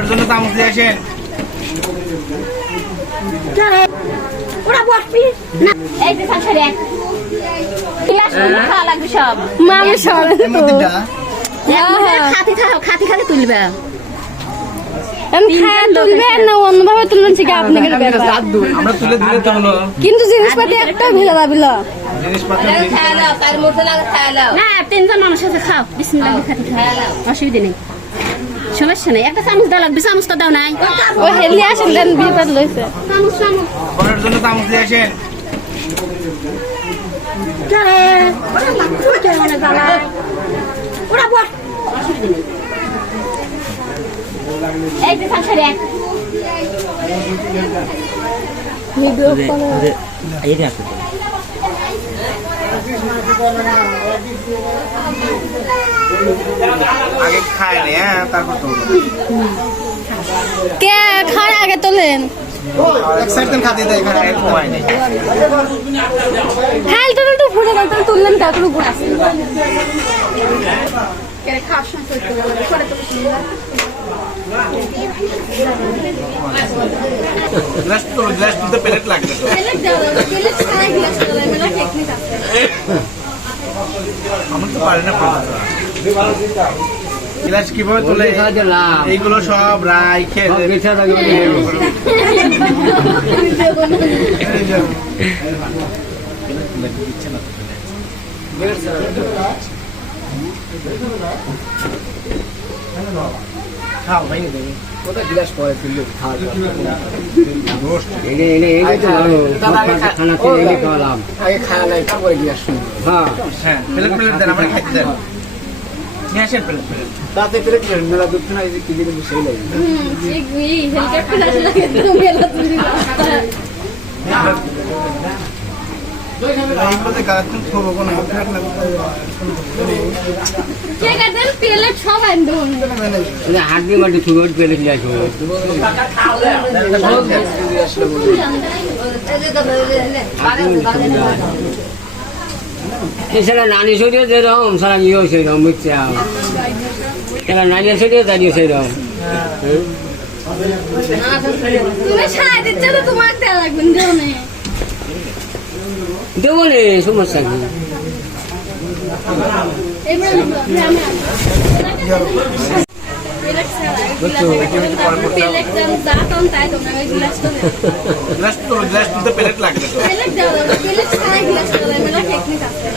বরের জন্য চামচ দিয়ে আসেন। ওরা বসবি না এই যে সাছরে গ্লাস খাওয়া লাগবে সব মামি সরে খাতি খাতি তুলবে তুলবে না অন্যভাবে তুলবেন ঠিক আপনাকে আমরা তুলে দিলে তো হলো, কিন্তু জিনিসপাতি একটা ভেজা যাবিল না তিনজন মানুষ আছে খাও বিসমিল্লাহ খাতি খাও অসুবিধা নেই সমস্যা নেই একটা চামচ দেওয়া লাগবে চামচটা দাও নাই ও হেলি আসেন দেন বিপদ লইছে চামচ চামচ বরের জন্য চামচ দিয়ে আসেন। ওরা বস এই যে সাছরে আগে খায় নে, তারপর তো কে খায় আগে তোলেন এক সাইড দেন খাতে দেয়, এখানে সময় নেই। হ্যাঁ তোলেন তো ফুটে গেল তাহলে তুললেন তারপর উপর আসে কে খাওয়ার সময় করতে হবে পরে তো গ্লাস তো গ্লাস তুলতে প্লেট লাগবে তো। প্লেট দাও প্লেট ছাড়া গ্লাস তোলা মেলা টেকনিক আছে আমরা তো পারি না গ্লাস কিভাবে তোলে এইগুলো সব রাই খেয়ে খাও ভাই কোথায় গ্লাস পরে তুললে খাওয়া আগে খাওয়া লাগে তারপরে গ্লাস হ্যাঁ প্লেট প্লেট দেন, আমরা খাইতে দেন নিয়ে আসেন প্লেট প্লেট তাতে প্লেট মেলা দুধ না এই কিনে কিন্তু সেই লাগে হেলিকপ্টার লাগে তো মেলা তুলি এইগুলোতে গাছটা থবো কোনো কে কাটেন প্লেট সব আনদুন হাত দিয়ে মাটি থুবে পেলে কি আসবে এছাড়া নানি শরীরে যেরকম সারা ইয়েও সেরকম বুঝছে এবার নানি শরীরে দাঁড়িয়ে সেরকম তুমি ছাড় দিচ্ছ তো তোমার দেয়া লাগবে দেওনে দেবো নে সমস্যা কি এবার গ্লাস তুলতে প্লেট লাগবে তো। প্লেট দাও প্লেট ছাড়া গ্লাস তোলা মেলা টেকনিক আছে